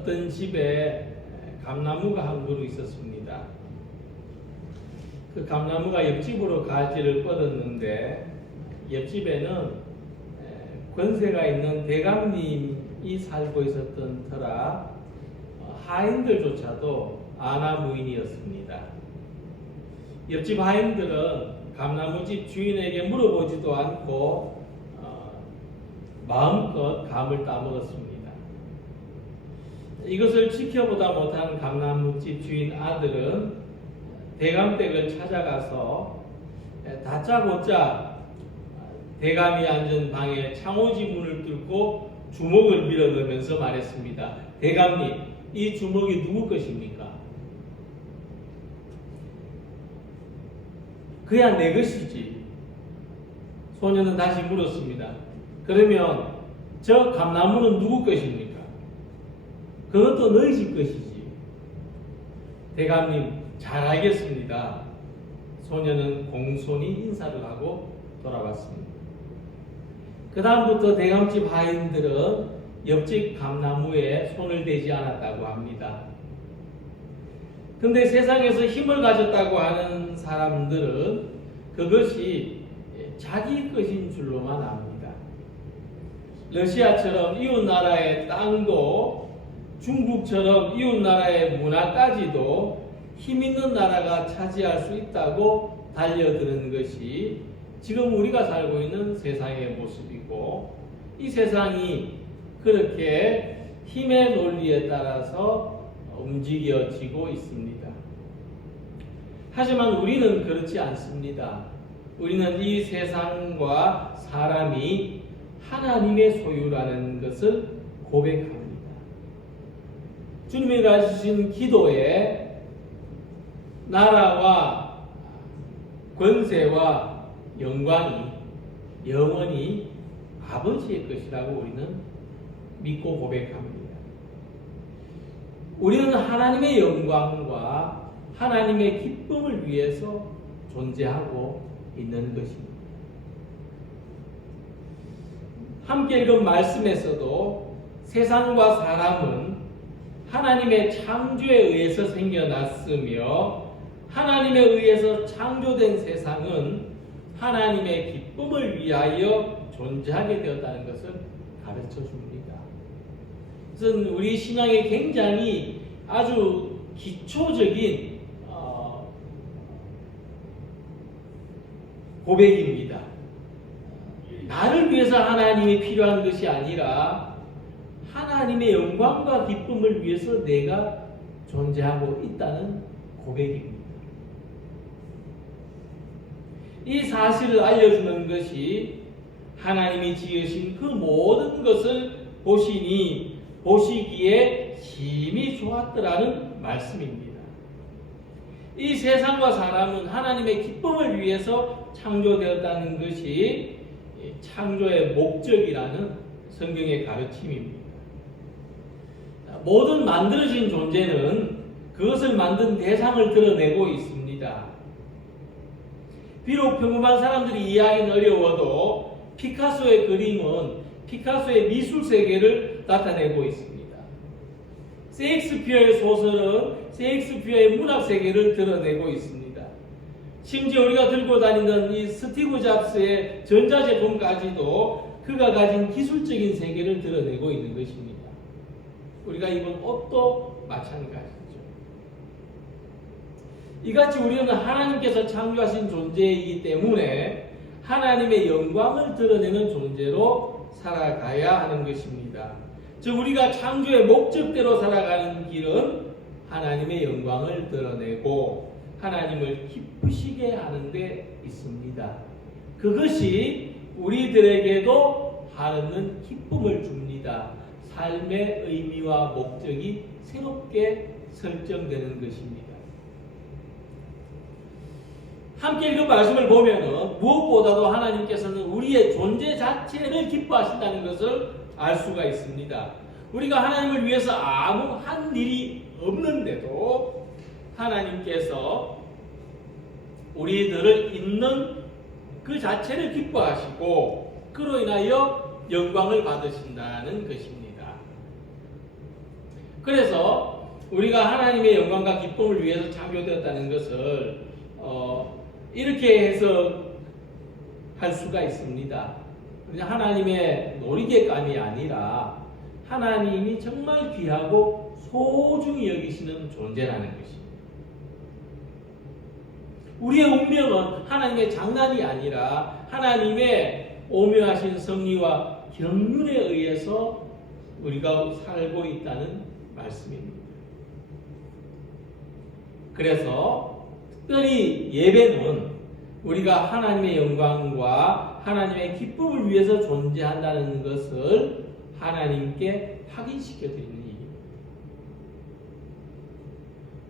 어떤 집에 감나무가 한 그루 있었습니다. 그 감나무가 옆집으로 가지를 뻗었는데 옆집에는 권세가 있는 대감님이 살고 있었던 터라 하인들조차도 아나무인이었습니다. 옆집 하인들은 감나무집 주인에게 물어보지도 않고 마음껏 감을 따먹었습니다. 이것을 지켜보다 못한 감나무집 주인 아들은 대감댁을 찾아가서 다짜고짜 대감이 앉은 방에 창호지 문을 뚫고 주먹을 밀어넣으면서 말했습니다. 대감님, 이 주먹이 누구 것입니까? 그야 내 것이지. 소녀는 다시 물었습니다. 그러면 저 감나무는 누구 것입니까? 그것도 너희 집 것이지. 대감님, 잘 알겠습니다. 소녀는 공손히 인사를 하고 돌아왔습니다. 그 다음부터 대감집 하인들은 옆집 감나무에 손을 대지 않았다고 합니다. 근데 세상에서 힘을 가졌다고 하는 사람들은 그것이 자기 것인 줄로만 압니다. 러시아처럼 이웃나라의 땅도 중국처럼 이웃나라의 문화까지도 힘있는 나라가 차지할 수 있다고 달려드는 것이 지금 우리가 살고 있는 세상의 모습이고, 이 세상이 그렇게 힘의 논리에 따라서 움직여지고 있습니다. 하지만 우리는 그렇지 않습니다. 우리는 이 세상과 사람이 하나님의 소유라는 것을 고백합니다. 주님이 가지신 기도에 나라와 권세와 영광이 영원히 아버지의 것이라고 우리는 믿고 고백합니다. 우리는 하나님의 영광과 하나님의 기쁨을 위해서 존재하고 있는 것입니다. 함께 읽은 말씀에서도 세상과 사람은 하나님의 창조에 의해서 생겨났으며 하나님에 의해서 창조된 세상은 하나님의 기쁨을 위하여 존재하게 되었다는 것을 가르쳐 줍니다. 그것은 우리 신앙에 굉장히 아주 기초적인 고백입니다. 나를 위해서 하나님이 필요한 것이 아니라 하나님의 영광과 기쁨을 위해서 내가 존재하고 있다는 고백입니다. 이 사실을 알려주는 것이 하나님이 지으신 그 모든 것을 보시기에 심히 좋았더라는 말씀입니다. 이 세상과 사람은 하나님의 기쁨을 위해서 창조되었다는 것이 창조의 목적이라는 성경의 가르침입니다. 모든 만들어진 존재는 그것을 만든 대상을 드러내고 있습니다. 비록 평범한 사람들이 이해하기는 어려워도 피카소의 그림은 피카소의 미술 세계를 나타내고 있습니다. 셰익스피어의 소설은 셰익스피어의 문학 세계를 드러내고 있습니다. 심지어 우리가 들고 다니는 이 스티브 잡스의 전자제품까지도 그가 가진 기술적인 세계를 드러내고 있는 것입니다. 우리가 입은 옷도 마찬가지죠. 이같이 우리는 하나님께서 창조하신 존재이기 때문에 하나님의 영광을 드러내는 존재로 살아가야 하는 것입니다. 즉 우리가 창조의 목적대로 살아가는 길은 하나님의 영광을 드러내고 하나님을 기쁘시게 하는 데 있습니다. 그것이 우리들에게도 하는 기쁨을 줍니다. 삶의 의미와 목적이 새롭게 설정되는 것입니다. 함께 읽은 말씀을 보면 무엇보다도 하나님께서는 우리의 존재 자체를 기뻐하신다는 것을 알 수가 있습니다. 우리가 하나님을 위해서 아무 한 일이 없는데도 하나님께서 우리들을 있는 그 자체를 기뻐하시고 그로 인하여 영광을 받으신다는 것입니다. 그래서 우리가 하나님의 영광과 기쁨을 위해서 창조되었다는 것을 이렇게 해석할 수가 있습니다. 그냥 하나님의 놀이개감이 아니라 하나님이 정말 귀하고 소중히 여기시는 존재라는 것입니다. 우리의 운명은 하나님의 장난이 아니라 하나님의 오묘하신 섭리와 경륜에 의해서 우리가 살고 있다는 말씀입니다. 그래서 특별히 예배는 우리가 하나님의 영광과 하나님의 기쁨을 위해서 존재한다는 것을 하나님께 확인시켜 드리는 일입니다.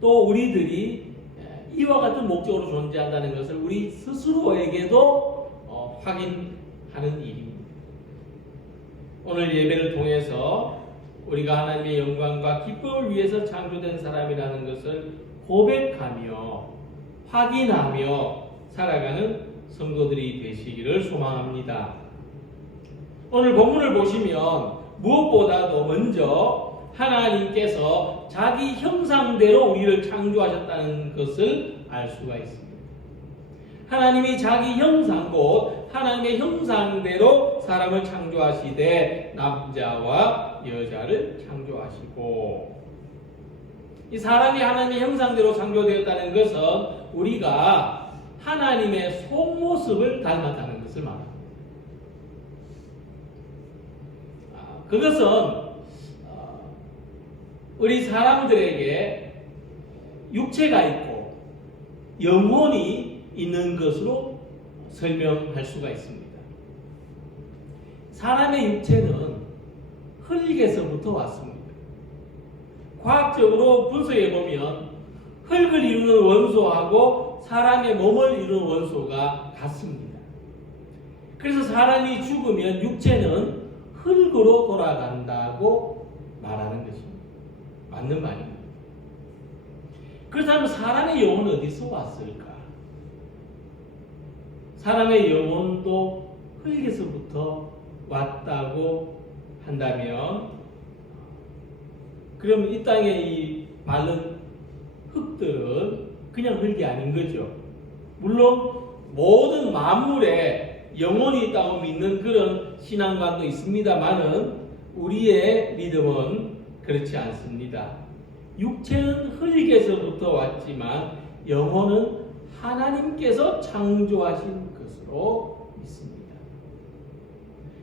또 우리들이 이와 같은 목적으로 존재한다는 것을 우리 스스로에게도 확인하는 일입니다. 오늘 예배를 통해서 우리가 하나님의 영광과 기쁨을 위해서 창조된 사람이라는 것을 고백하며 확인하며 살아가는 성도들이 되시기를 소망합니다. 오늘 본문을 보시면 무엇보다도 먼저 하나님께서 자기 형상대로 우리를 창조하셨다는 것을 알 수가 있습니다. 하나님이 자기 형상 곧 하나님의 형상대로 사람을 창조하시되 남자와 여자를 창조하시고, 이 사람이 하나님의 형상대로 창조되었다는 것은 우리가 하나님의 속모습을 닮았다는 것을 말합니다. 그것은 우리 사람들에게 육체가 있고 영혼이 있는 것으로 설명할 수가 있습니다. 사람의 육체는 흙에서부터 왔습니다. 과학적으로 분석해 보면 흙을 이루는 원소하고 사람의 몸을 이루는 원소가 같습니다. 그래서 사람이 죽으면 육체는 흙으로 돌아간다고 말하는 것입니다. 맞는 말입니다. 그렇다면 사람의 영혼은 어디서 왔을까? 사람의 영혼도 흙에서부터 왔다고 한다면, 그럼 이 땅의 이 마른 흙들은 그냥 흙이 아닌 거죠. 물론 모든 만물에 영혼이 있다고 믿는 그런 신앙관도 있습니다만은 우리의 믿음은 그렇지 않습니다. 육체는 흙에서부터 왔지만 영혼은 하나님께서 창조하신 것으로 믿습니다.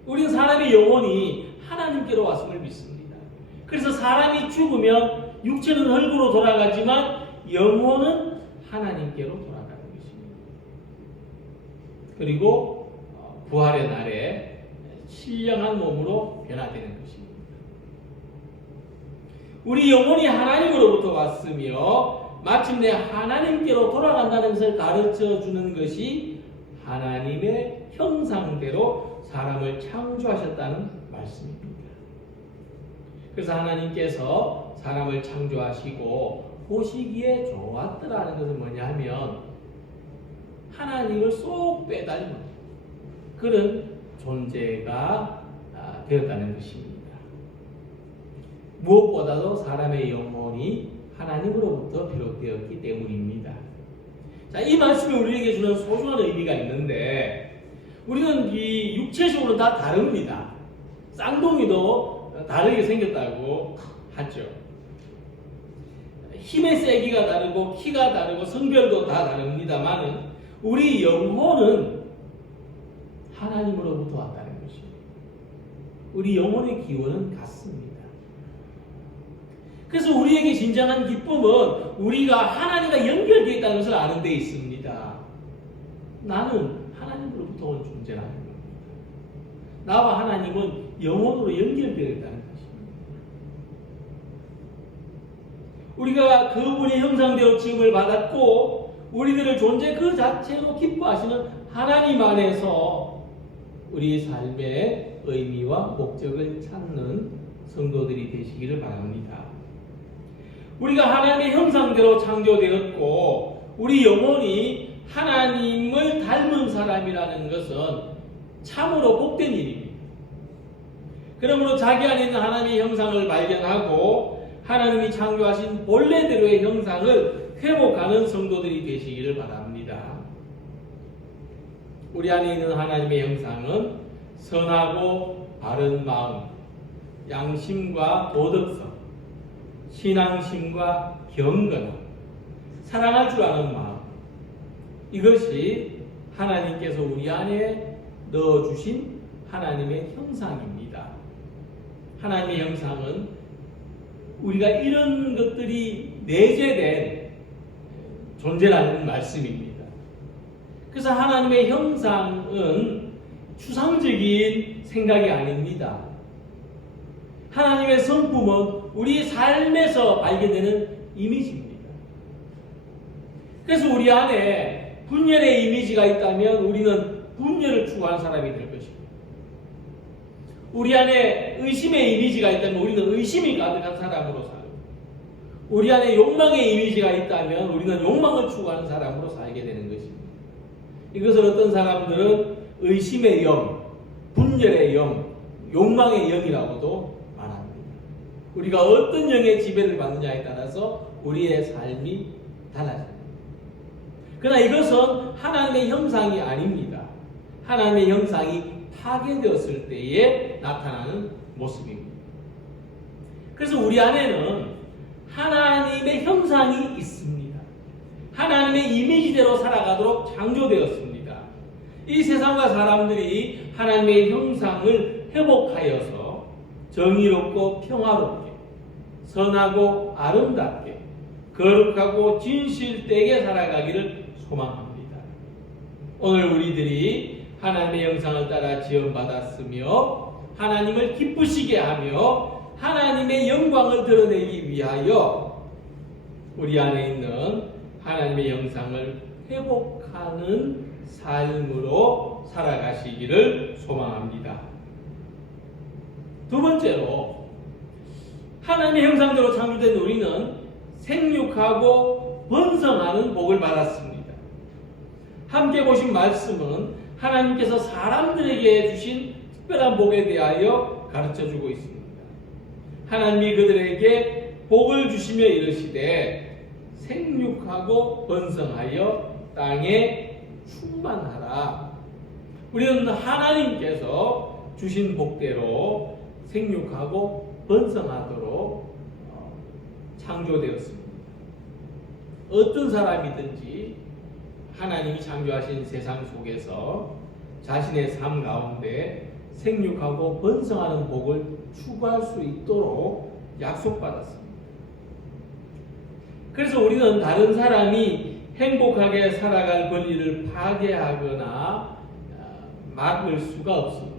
우리는 사람의 영혼이 하나님께로 왔음을 믿습니다. 그래서 사람이 죽으면 육체는 흙으로 돌아가지만 영혼은 하나님께로 돌아가는 것입니다. 그리고 부활의 날에 신령한 몸으로 변화되는 것입니다. 우리 영혼이 하나님으로부터 왔으며 마침내 하나님께로 돌아간다는 것을 가르쳐 주는 것이 하나님의 형상대로 사람을 창조하셨다는 말씀입니다. 그래서 하나님께서 사람을 창조하시고 보시기에 좋았더라는 것은 뭐냐 하면 하나님을 쏙 빼닮은 그런 존재가 되었다는 것입니다. 무엇보다도 사람의 영혼이 하나님으로부터 비롯되었기 때문입니다. 자, 이 말씀이 우리에게 주는 소중한 의미가 있는데, 우리는 이 육체적으로 다 다릅니다. 쌍둥이도 다르게 생겼다고 하죠. 힘의 세기가 다르고 키가 다르고 성별도 다 다릅니다만은 우리 영혼은 하나님으로부터 왔다는 것입니다. 우리 영혼의 기원은 같습니다. 그래서 우리에게 진정한 기쁨은 우리가 하나님과 연결되어 있다는 것을 아는 데 있습니다. 나는 하나님으로부터 온 존재라는 겁니다. 나와 하나님은 영혼으로 연결되어 있다는 것입니다. 우리가 그분의 형상대로 지음을 받았고 우리들을 존재 그 자체로 기뻐하시는 하나님 안에서 우리 삶의 의미와 목적을 찾는 성도들이 되시기를 바랍니다. 우리가 하나님의 형상대로 창조되었고 우리 영혼이 하나님을 닮은 사람이라는 것은 참으로 복된 일입니다. 그러므로 자기 안에 있는 하나님의 형상을 발견하고 하나님이 창조하신 본래대로의 형상을 회복하는 성도들이 되시기를 바랍니다. 우리 안에 있는 하나님의 형상은 선하고 바른 마음, 양심과 도덕성, 신앙심과 경건함, 사랑할 줄 아는 마음, 이것이 하나님께서 우리 안에 넣어주신 하나님의 형상입니다. 하나님의 형상은 우리가 이런 것들이 내재된 존재라는 말씀입니다. 그래서 하나님의 형상은 추상적인 생각이 아닙니다. 하나님의 성품은 우리 삶에서 발견되는 이미지입니다. 그래서 우리 안에 분열의 이미지가 있다면 우리는 분열을 추구하는 사람이 될 것입니다. 우리 안에 의심의 이미지가 있다면 우리는 의심이 가득한 사람으로 살고, 우리 안에 욕망의 이미지가 있다면 우리는 욕망을 추구하는 사람으로 살게 되는 것입니다. 이것을 어떤 사람들은 의심의 영, 분열의 영, 욕망의 영이라고도 말합니다. 우리가 어떤 영의 지배를 받느냐에 따라서 우리의 삶이 달라집니다. 그러나 이것은 하나님의 형상이 아닙니다. 하나님의 형상이 파괴되었을 때에 나타나는 모습입니다. 그래서 우리 안에는 하나님의 형상이 있습니다. 하나님의 이미지대로 살아가도록 창조되었습니다. 이 세상과 사람들이 하나님의 형상을 회복하여서 정의롭고 평화롭게, 선하고 아름답게, 거룩하고 진실되게 살아가기를 소망합니다. 오늘 우리들이 하나님의 형상을 따라 지원받았으며 하나님을 기쁘시게 하며 하나님의 영광을 드러내기 위하여 우리 안에 있는 하나님의 형상을 회복하는 삶으로 살아가시기를 소망합니다. 두 번째로, 하나님의 형상대로 창조된 우리는 생육하고 번성하는 복을 받았습니다. 함께 보신 말씀은 하나님께서 사람들에게 주신 특별한 복에 대하여 가르쳐주고 있습니다. 하나님이 그들에게 복을 주시며 이르시되 생육하고 번성하여 땅에 충만하라. 우리는 하나님께서 주신 복대로 생육하고 번성하도록 창조되었습니다. 어떤 사람이든지 하나님이 창조하신 세상 속에서 자신의 삶 가운데 생육하고 번성하는 복을 추구할 수 있도록 약속받았습니다. 그래서 우리는 다른 사람이 행복하게 살아갈 권리를 파괴하거나 막을 수가 없습니다.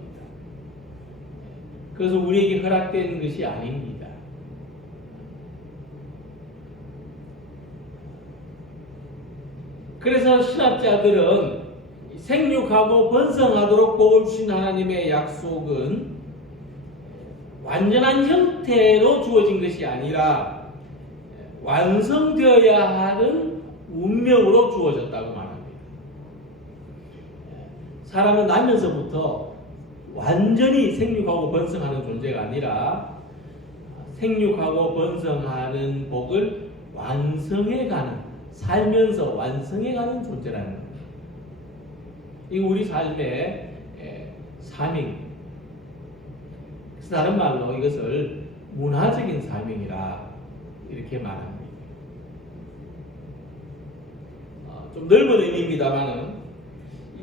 그래서 우리에게 허락된 것이 아닙니다. 그래서 신학자들은 생육하고 번성하도록 복을 주신 하나님의 약속은 완전한 형태로 주어진 것이 아니라 완성되어야 하는 운명으로 주어졌다고 말합니다. 사람은 나면서부터 완전히 생육하고 번성하는 존재가 아니라 생육하고 번성하는 복을 완성해가는, 살면서 완성해가는 존재라는 겁니다. 이거 우리 삶의 사명입니다. 그래서 다른 말로 이것을 문화적인 사명이라 이렇게 말합니다. 좀 넓은 의미입니다만은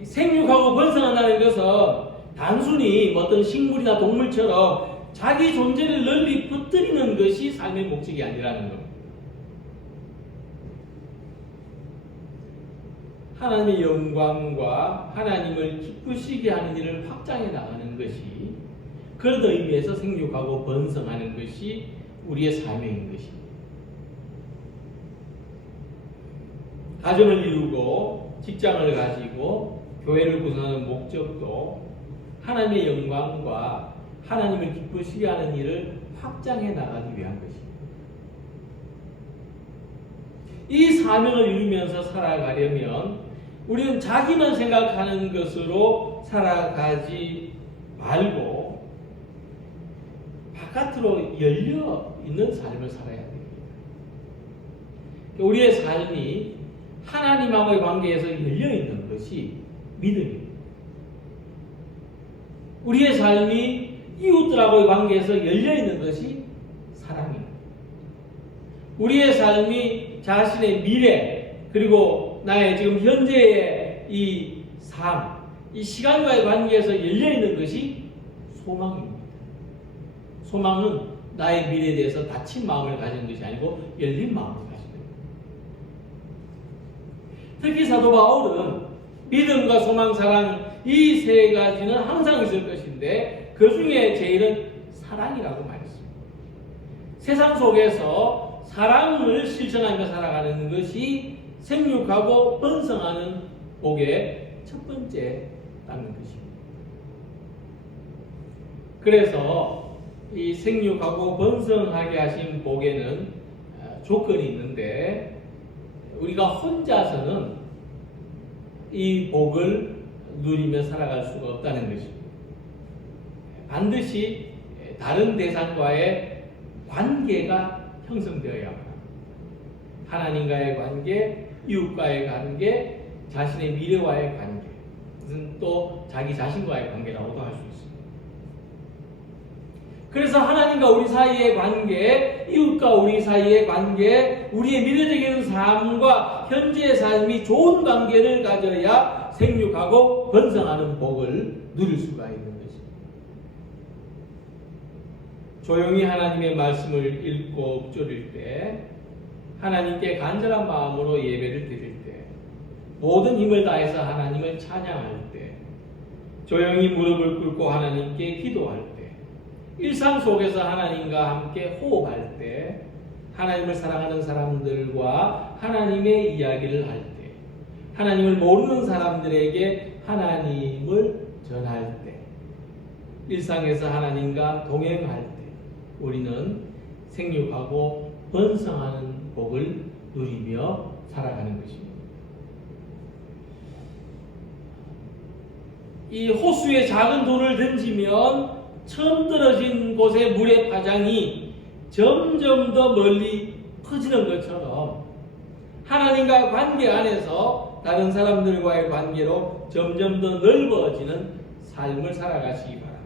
생육하고 번성한다는 것은 단순히 어떤 식물이나 동물처럼 자기 존재를 널리 퍼뜨리는 것이 삶의 목적이 아니라는 겁니다. 하나님의 영광과 하나님을 기쁘시게 하는 일을 확장해 나가는 것이, 그런 의미에서 생육하고 번성하는 것이 우리의 사명인 것입니다. 가정을 이루고 직장을 가지고 교회를 구성하는 목적도 하나님의 영광과 하나님을 기쁘시게 하는 일을 확장해 나가기 위한 것입니다. 이 사명을 이루면서 살아가려면 우리는 자기만 생각하는 것으로 살아가지 말고 바깥으로 열려 있는 삶을 살아야 됩니다. 우리의 삶이 하나님하고의 관계에서 열려 있는 것이 믿음입니다. 우리의 삶이 이웃들하고의 관계에서 열려 있는 것이 사랑입니다. 우리의 삶이 자신의 미래 그리고 나의 지금 현재의 이 삶, 이 시간과의 관계에서 열려 있는 것이 소망입니다. 소망은 나의 미래에 대해서 닫힌 마음을 가진 것이 아니고 열린 마음을 가진 겁니다. 특히 사도 바울은 믿음과 소망, 사랑 이 세 가지는 항상 있을 것인데 그 중에 제일은 사랑이라고 말했습니다. 세상 속에서 사랑을 실천하며 살아가는 것이 생육하고 번성하는 복의 첫 번째라는 것입니다. 그래서 이 생육하고 번성하게 하신 복에는 조건이 있는데 우리가 혼자서는 이 복을 누리며 살아갈 수가 없다는 것입니다. 반드시 다른 대상과의 관계가 형성되어야 합니다. 하나님과의 관계, 이웃과의 관계, 자신의 미래와의 관계, 또 자기 자신과의 관계라고도 할 수 있습니다. 그래서 하나님과 우리 사이의 관계, 이웃과 우리 사이의 관계, 우리의 미래적인 삶과 현재의 삶이 좋은 관계를 가져야 생육하고 번성하는 복을 누릴 수가 있는 것입니다. 조용히 하나님의 말씀을 읽고 읊조릴 때, 하나님께 간절한 마음으로 예배를 드릴 때, 모든 힘을 다해서 하나님을 찬양할 때, 조용히 무릎을 꿇고 하나님께 기도할 때, 일상 속에서 하나님과 함께 호흡할 때, 하나님을 사랑하는 사람들과 하나님의 이야기를 할 때, 하나님을 모르는 사람들에게 하나님을 전할 때, 일상에서 하나님과 동행할 때 우리는 생육하고 번성하는 복을 누리며 살아가는 것입니다. 이 호수에 작은 돌을 던지면 처음 떨어진 곳의 물의 파장이 점점 더 멀리 퍼지는 것처럼 하나님과 관계 안에서 다른 사람들과의 관계로 점점 더 넓어지는 삶을 살아가시기 바랍니다.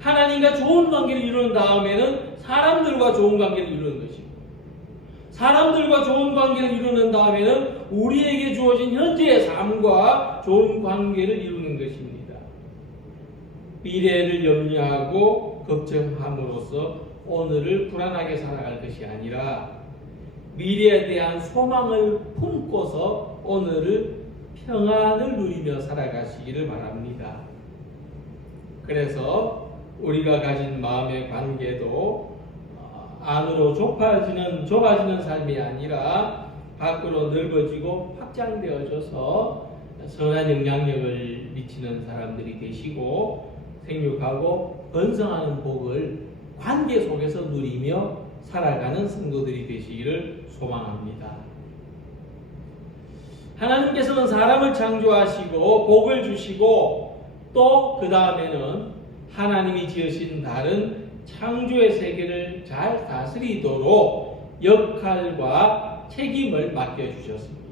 하나님과 좋은 관계를 이루는 다음에는 사람들과 좋은 관계를 이루는 것이고, 사람들과 좋은 관계를 이루는 다음에는 우리에게 주어진 현재의 삶과 좋은 관계를 이루는 것입니다. 미래를 염려하고 걱정함으로써 오늘을 불안하게 살아갈 것이 아니라 미래에 대한 소망을 품고서 오늘을 평안을 누리며 살아가시기를 바랍니다. 그래서 우리가 가진 마음의 관계도 안으로 좁아지는 삶이 아니라 밖으로 넓어지고 확장되어져서 선한 영향력을 미치는 사람들이 되시고 생육하고 번성하는 복을 관계 속에서 누리며 살아가는 성도들이 되시기를 소망합니다. 하나님께서는 사람을 창조하시고 복을 주시고 또 그 다음에는 하나님이 지으신 다른 창조의 세계를 잘 다스리도록 역할과 책임을 맡겨주셨습니다.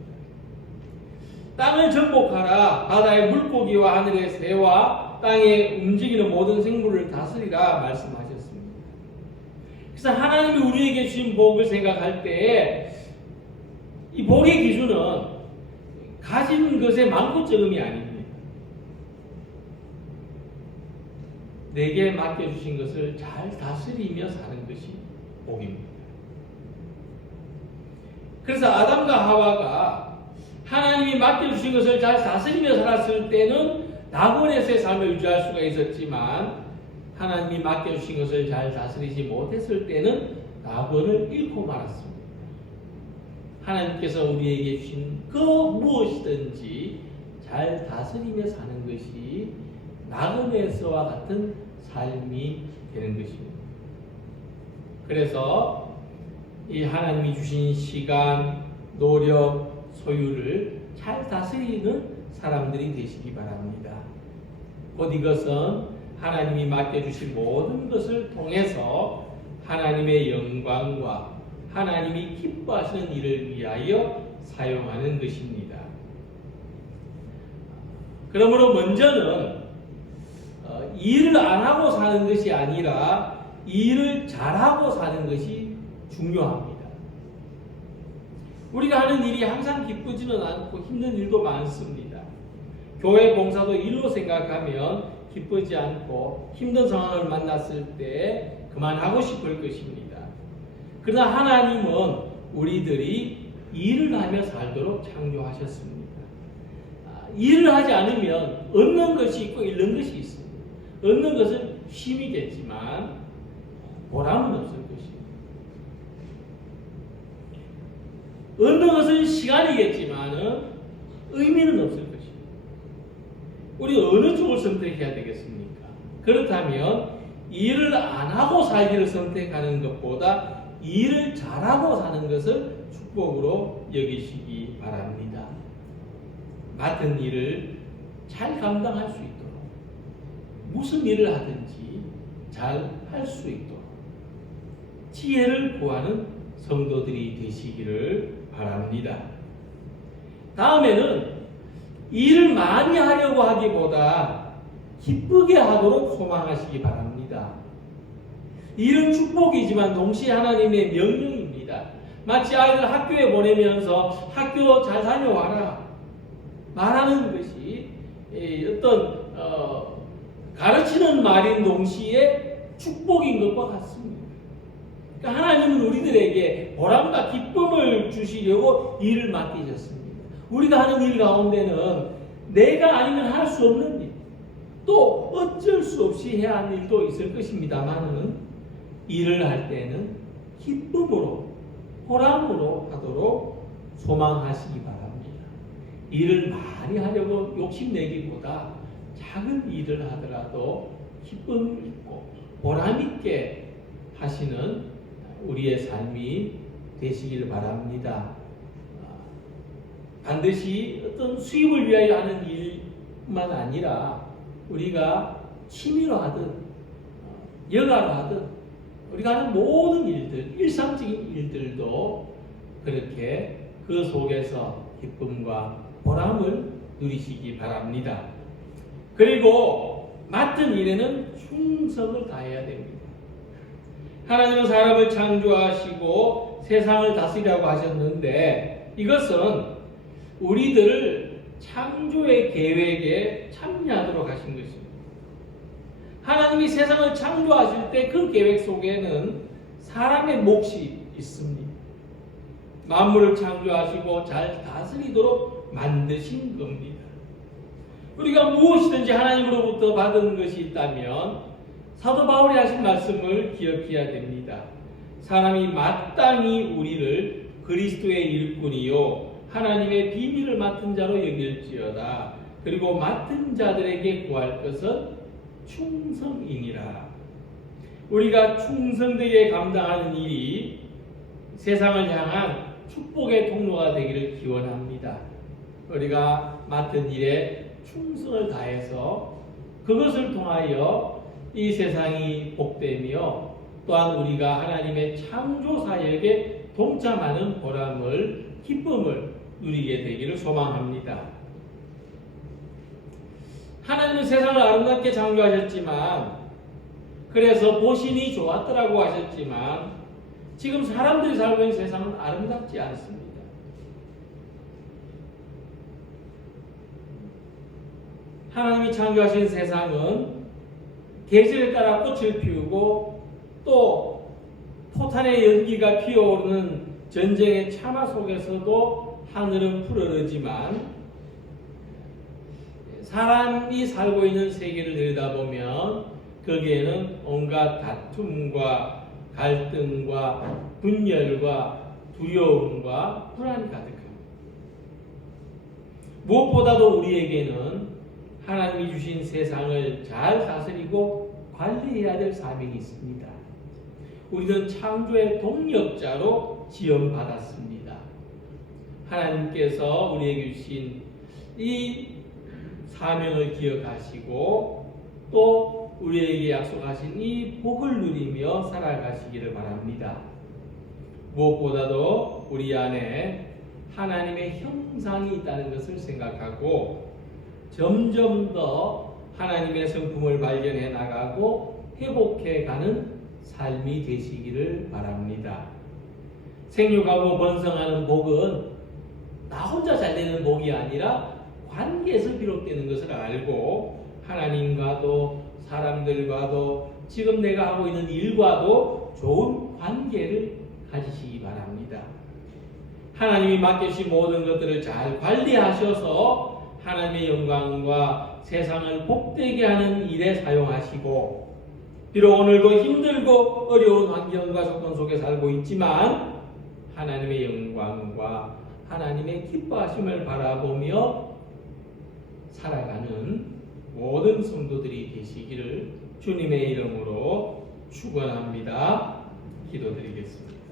땅을 정복하라. 바다의 물고기와 하늘의 새와 땅에 움직이는 모든 생물을 다스리라 말씀하셨습니다. 그래서 하나님이 우리에게 주신 복을 생각할 때 이 복의 기준은 가진 것의 많고 적음이 아닙니다. 내게 맡겨주신 것을 잘 다스리며 사는 것이 복입니다. 그래서 아담과 하와가 하나님이 맡겨주신 것을 잘 다스리며 살았을 때는 낙원에서의 삶을 유지할 수가 있었지만 하나님이 맡겨주신 것을 잘 다스리지 못했을 때는 낙원을 잃고 말았습니다. 하나님께서 우리에게 주신 그 무엇이든지 잘 다스리며 사는 것이 낙원에서와 같은 삶이 되는 것입니다. 그래서 이 하나님이 주신 시간, 노력, 소유를 잘 다스리는 사람들이 되시기 바랍니다. 곧 이것은 하나님이 맡겨주신 모든 것을 통해서 하나님의 영광과 하나님이 기뻐하시는 일을 위하여 사용하는 것입니다. 그러므로 먼저는 일을 안 하고 사는 것이 아니라 일을 잘하고 사는 것이 중요합니다. 우리가 하는 일이 항상 기쁘지는 않고 힘든 일도 많습니다. 교회 봉사도 일로 생각하면 기쁘지 않고 힘든 상황을 만났을 때 그만하고 싶을 것입니다. 그러나 하나님은 우리들이 일을 하며 살도록 창조하셨습니다. 일을 하지 않으면 얻는 것이 있고 잃는 것이 있습니다. 얻는 것은 쉼이겠지만 보람은 없을 것입니다. 얻는 것은 시간이겠지만 의미는 없을 것입니다. 우리 어느 쪽을 선택해야 되겠습니까? 그렇다면 일을 안 하고 살기를 선택하는 것보다 일을 잘하고 사는 것을 축복으로 여기시기 바랍니다. 맡은 일을 잘 감당할 수 있도록, 무슨 일을 하든지 잘 할 수 있도록 지혜를 구하는 성도들이 되시기를 바랍니다. 다음에는 일을 많이 하려고 하기보다 기쁘게 하도록 소망하시기 바랍니다. 일은 축복이지만 동시에 하나님의 명령입니다. 마치 아이들 학교에 보내면서 학교 잘 다녀와라 말하는 것이 어떤 가르치는 말인 동시에 축복인 것과 같습니다. 그러니까 하나님은 우리들에게 보람과 기쁨을 주시려고 일을 맡기셨습니다. 우리가 하는 일 가운데는 내가 아니면 할 수 없는 일, 또 어쩔 수 없이 해야 하는 일도 있을 것입니다만은 일을 할 때는 기쁨으로, 보람으로 하도록 소망하시기 바랍니다. 일을 많이 하려고 욕심내기보다 작은 일을 하더라도 기쁨 있고 보람 있게 하시는 우리의 삶이 되시길 바랍니다. 반드시 어떤 수입을 위하여 하는 일만 아니라 우리가 취미로 하든 여가로 하든 우리가 하는 모든 일들, 일상적인 일들도 그렇게 그 속에서 기쁨과 보람을 누리시기 바랍니다. 그리고 맡은 일에는 충성을 다해야 됩니다. 하나님은 사람을 창조하시고 세상을 다스리라고 하셨는데 이것은 우리들을 창조의 계획에 참여하도록 하신 것입니다. 하나님이 세상을 창조하실 때 그 계획 속에는 사람의 몫이 있습니다. 만물을 창조하시고 잘 다스리도록 만드신 겁니다. 우리가 무엇이든지 하나님으로부터 받은 것이 있다면 사도 바울이 하신 말씀을 기억해야 됩니다. 사람이 마땅히 우리를 그리스도의 일꾼이요 하나님의 비밀을 맡은 자로 여길지어다. 그리고 맡은 자들에게 구할 것은 충성이니라. 우리가 충성되게 감당하는 일이 세상을 향한 축복의 통로가 되기를 기원합니다. 우리가 맡은 일에 충성을 다해서 그것을 통하여 이 세상이 복되며 또한 우리가 하나님의 창조 사역에 동참하는 보람을, 기쁨을 누리게 되기를 소망합니다. 하나님은 세상을 아름답게 창조하셨지만 그래서 보시니 좋았더라고 하셨지만 지금 사람들이 살고 있는 세상은 아름답지 않습니다. 하나님이 창조하신 세상은 계절에 따라 꽃을 피우고 또 포탄의 연기가 피어오르는 전쟁의 참화 속에서도 하늘은 푸르르지만 사람이 살고 있는 세계를 들여다보면 거기에는 온갖 다툼과 갈등과 분열과 두려움과 불안이 가득합니다. 무엇보다도 우리에게는 하나님이 주신 세상을 잘 다스리고 관리해야 될 사명이 있습니다. 우리는 창조의 동력자로 지원받았습니다. 하나님께서 우리에게 주신 이 사명을 기억하시고 또 우리에게 약속하신 이 복을 누리며 살아가시기를 바랍니다. 무엇보다도 우리 안에 하나님의 형상이 있다는 것을 생각하고 점점 더 하나님의 성품을 발견해 나가고 회복해 가는 삶이 되시기를 바랍니다. 생육하고 번성하는 복은 나 혼자 잘 되는 복이 아니라 관계에서 비롯되는 것을 알고 하나님과도 사람들과도 지금 내가 하고 있는 일과도 좋은 관계를 가지시기 바랍니다. 하나님이 맡겨주신 모든 것들을 잘 관리하셔서 하나님의 영광과 세상을 복되게 하는 일에 사용하시고, 비록 오늘도 힘들고 어려운 환경과 조건 속에 살고 있지만 하나님의 영광과 하나님의 기뻐하심을 바라보며 살아가는 모든 성도들이 되시기를 주님의 이름으로 축원합니다. 기도드리겠습니다.